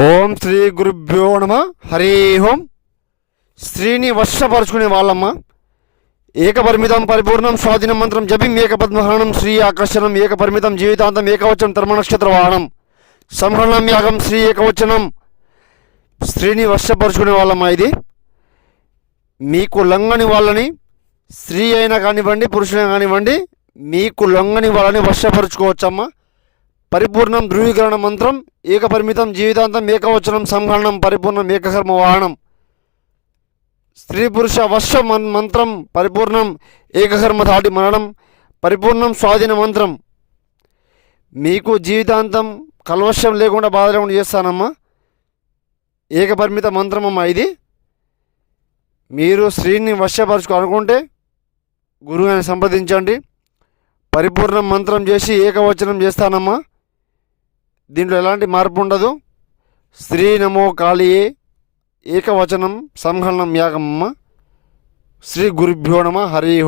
ఓం శ్రీ గురుభ్యో నమ. హరి ఓం. స్త్రీని వశపరుచుకునే వాళ్ళమ్మ. ఏకపరిమితం పరిపూర్ణం స్వాధీనం మంత్రం జపిం ఏకపద్మహరణం శ్రీ ఆకర్షణం ఏకపరిమితం జీవితాంతం ఏకవచనం ధర్మనక్షత్ర వాహనం సంహరణం యాగం శ్రీ ఏకవచనం. స్త్రీని వశపరుచుకునే వాళ్ళమ్మ. ఇది మీకు లొంగని వాళ్ళని, స్త్రీ అయినా కానివ్వండి పురుషులైనా కానివ్వండి, మీకు లొంగని వాళ్ళని వశపరుచుకోవచ్చమ్మా. పరిపూర్ణం ధృవీకరణ మంత్రం ఏకపరిమితం జీవితాంతం ఏకవచనం సంహరణం పరిపూర్ణం ఏకకర్మ వాహనం. స్త్రీ పురుష వశ మంత్రం పరిపూర్ణం ఏకకర్మ దాటి మరణం పరిపూర్ణం స్వాధీన మంత్రం. మీకు జీవితాంతం కల్వశం లేకుండా బాధ లేకుండా చేస్తానమ్మా. ఏకపరిమిత మంత్రం అమ్మా ఇది. మీరు స్త్రీని వశపరుచుకోవాలనుకుంటే గురువుని సంప్రదించండి. పరిపూర్ణం మంత్రం చేసి ఏకవచనం చేస్తానమ్మా. దీంట్లో ఎలాంటి మార్పు ఉండదు. స్త్రీ నమో కాళీయే ఏకవచనం సంహరణం యాగమమ్మ. శ్రీ గురుభ్యో నమ. హరి ఓం.